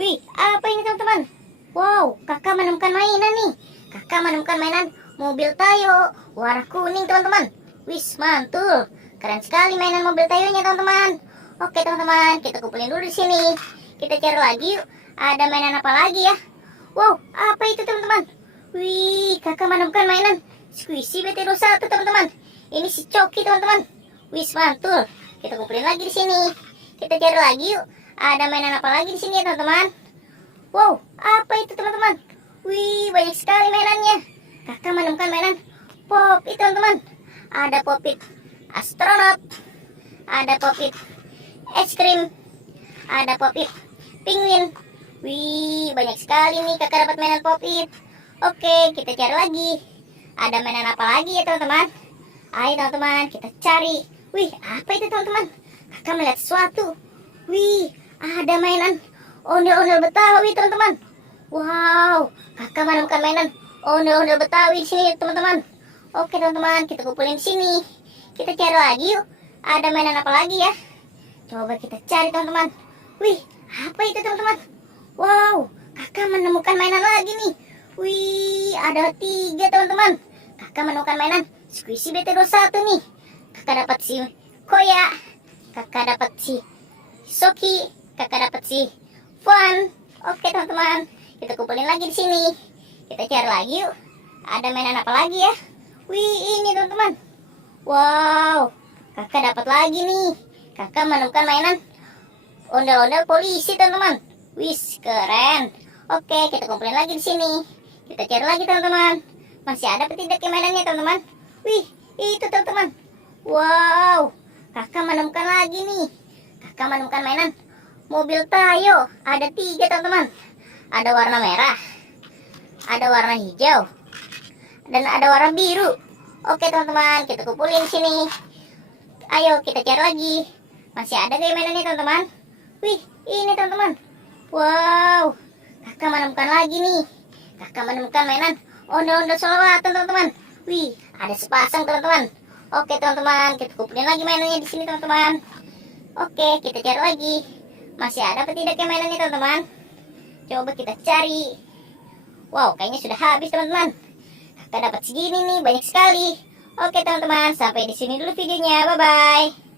Wih, apa ini teman-teman? Wow, kakak menemukan mainan nih. Kakak menemukan mainan mobil Tayo warna kuning teman-teman. Wih, mantul. Keren sekali mainan mobil Tayonya teman-teman. Oke teman-teman, kita kumpulin dulu di sini. Kita cari lagi yuk. Ada mainan apa lagi ya? Wow, apa itu teman-teman? Wih, kakak menemukan mainan Squishy BT21 teman-teman. Ini si Coki teman-teman. Wih, mantul. Kita kumpulin lagi di sini. Kita cari lagi yuk. Ada mainan apa lagi di sini ya teman-teman? Wow, apa itu teman-teman? Wih, banyak sekali mainannya. Kakak menemukan mainan Pop itu teman-teman. Ada Popit astronot, ada Popit es krim, ada Popit penguin. Wih, banyak sekali nih kakak dapat mainan Popit. Oke, kita cari lagi. Ada mainan apa lagi ya teman-teman? Ayo teman-teman, kita cari. Wih, apa itu teman-teman? Kakak melihat sesuatu. Wih, ada mainan ondel-ondel Betawi teman-teman. Wow, kakak menemukan mainan ondel-ondel Betawi di sini teman-teman. Oke teman-teman, kita kumpulin di sini. Kita cari lagi yuk. Ada mainan apa lagi ya? Coba kita cari teman-teman. Wih, apa itu teman-teman? Wow, kakak menemukan mainan lagi nih. Wih, ada 3 teman-teman. Kakak menemukan mainan Squishy BT21 nih. Kakak dapat si Koya, kakak dapat si Soki, kakak dapat si Fun. Oke teman-teman, kita kumpulin lagi di sini. Kita cari lagi yuk. Ada mainan apa lagi ya? Wih, ini teman-teman. Wow, kakak dapat lagi nih. Kakak menemukan mainan ondel-ondel polisi teman-teman. Wih, keren. Oke, kita kumpulin lagi di sini. Kita cari lagi teman-teman. Masih ada apa tidak mainannya teman-teman? Wih, itu teman-teman. Wow, kakak menemukan lagi nih. Kakak menemukan mainan mobil Tayo. Ada 3 teman-teman. Ada warna merah, ada warna hijau, dan ada warna biru. Oke teman-teman, kita kumpulin sini. Ayo kita cari lagi. Masih ada gak mainannya teman-teman? Wih, ini teman-teman. Wow, kakak menemukan lagi nih. Kakak menemukan mainan ondel-ondel solawatan teman-teman. Wih, ada sepasang teman-teman. Oke teman-teman, kita kumpulin lagi mainannya di sini teman-teman. Oke, kita cari lagi. Masih ada apa tidak ya mainannya teman-teman? Coba kita cari. Wow, kayaknya sudah habis teman-teman. Kakak dapat segini nih, banyak sekali. Oke teman-teman, sampai di sini dulu videonya. Bye-bye.